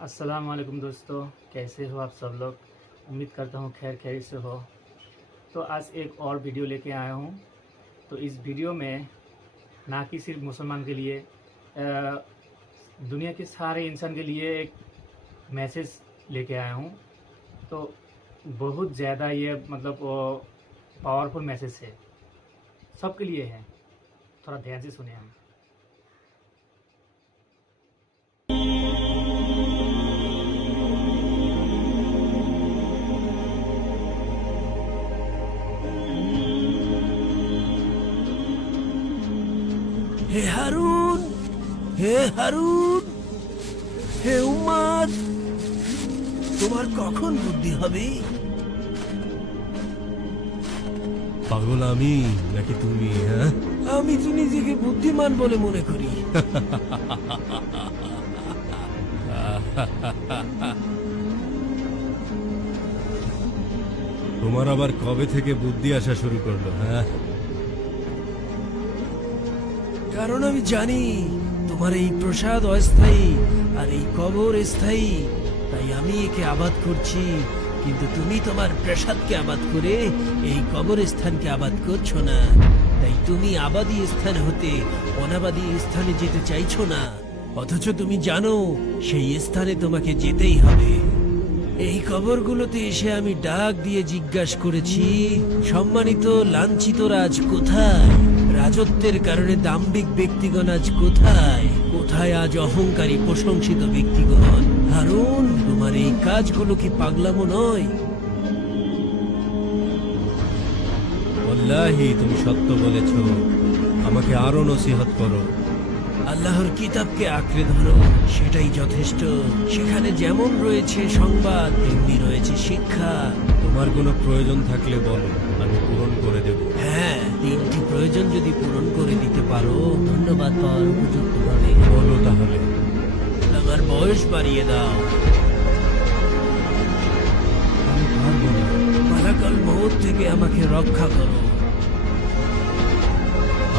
अस्सलाम वालेकुम दोस्तों, कैसे हो आप सब लोग। उम्मीद करता हूँ खैर खैरियत से हो। तो आज एक और वीडियो लेके आया हूँ। तो इस वीडियो में ना कि सिर्फ मुसलमान के लिए, दुनिया के सारे इंसान के लिए एक मैसेज लेके आया हूँ। तो बहुत ज़्यादा ये मतलब पावरफुल मैसेज है, सबके लिए है। थोड़ा ध्यान से सुने हम। হে হারুন, হে হারুন, হে উম্মাদ, তোমার কখন বুদ্ধি হবে? পাগল আমি নাকি তুমি? হ্যাঁ, আমি তো নিজেকে বুদ্ধিমান বলে মনে করি। তোমার আবার কবে থেকে বুদ্ধি আসা শুরু করলো? হ্যাঁ, কারণ আমি জানি তোমার এই প্রসাদ অস্থায়ী আর এই কবর স্থায়ী। তাই আমি একে আবাদ করছি, কিন্তু তুমি তোমার প্রসাদকে আবাদ করে এই কবরস্থানকে আবাদ করছো না। তাই তুমি আবাদী স্থান হতে অনাবাদী স্থানে যেতে চাইছো না, অথচ তুমি জানো সেই স্থানে তোমাকে যেতেই হবে। এই কবরগুলোতে এসে আমি ডাক দিয়ে জিজ্ঞাসা করেছি, সম্মানিত লাঞ্ছিত রাজ কোথায়? রাজত্বের কারণে দাম্ভিক ব্যক্তিগণ আজ কোথায়? কোথায় আজ অহংকারী প্রশংসিত ব্যক্তিগণ? হারুন, তোমার এই কাজগুলো কি পাগলামো নয়? ওয়াল্লাহি তুমি সত্য বলেছ, আমাকে আরো নসিহত করো। আল্লাহর কিতাবকে আঁকড়ে ধরো, সেটাই যথেষ্ট। সেখানে যেমন রয়েছে সংবাদ, তেমনি রয়েছে শিক্ষা। তোমার কোনো প্রয়োজন থাকলে বলো, আমি পূরণ করে দেব। হ্যাঁ, 3টি প্রয়োজন যদি পূরণ করে দিতে পারো, ধন্যবাদ পাওয়ার উপযুক্ত হবে। বলো তাহলে। আমার বয়স বাড়িয়ে দাও। আমি পারবো না। মালাকাল মউত থেকে আমাকে রক্ষা করো।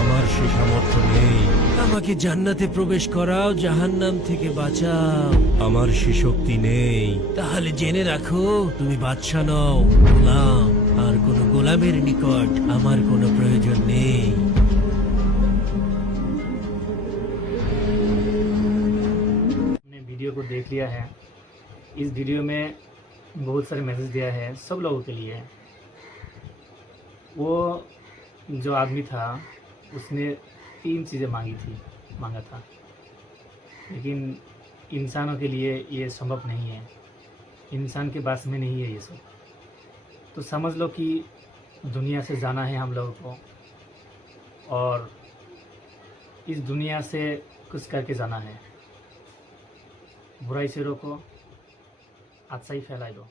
আমার সে সামর্থ্য নেই। আমাকে জান্নাতে প্রবেশ করাও, জাহান্নাম থেকে বাঁচাও। আমার সে শক্তি নেই। তাহলে জেনে রাখো, তুমি বাদশা নও, গোলাম। আর কোন গোলামের নিকট আমার কোনো প্রয়োজন নেই। हमने वीडियो को देख लिया है। इस वीडियो में बहुत सारे मैसेज दिया है सब लोगों के लिए। वो जो आदमी था उसने 3 चीज़ें मांगा था, लेकिन इंसानों के लिए ये संभव नहीं है। इंसान के पास में नहीं है ये सब। तो समझ लो कि दुनिया से जाना है हम लोगों को, और इस दुनिया से कुछ करके जाना है। बुराई से रोको, अच्छाई फैलाई दो।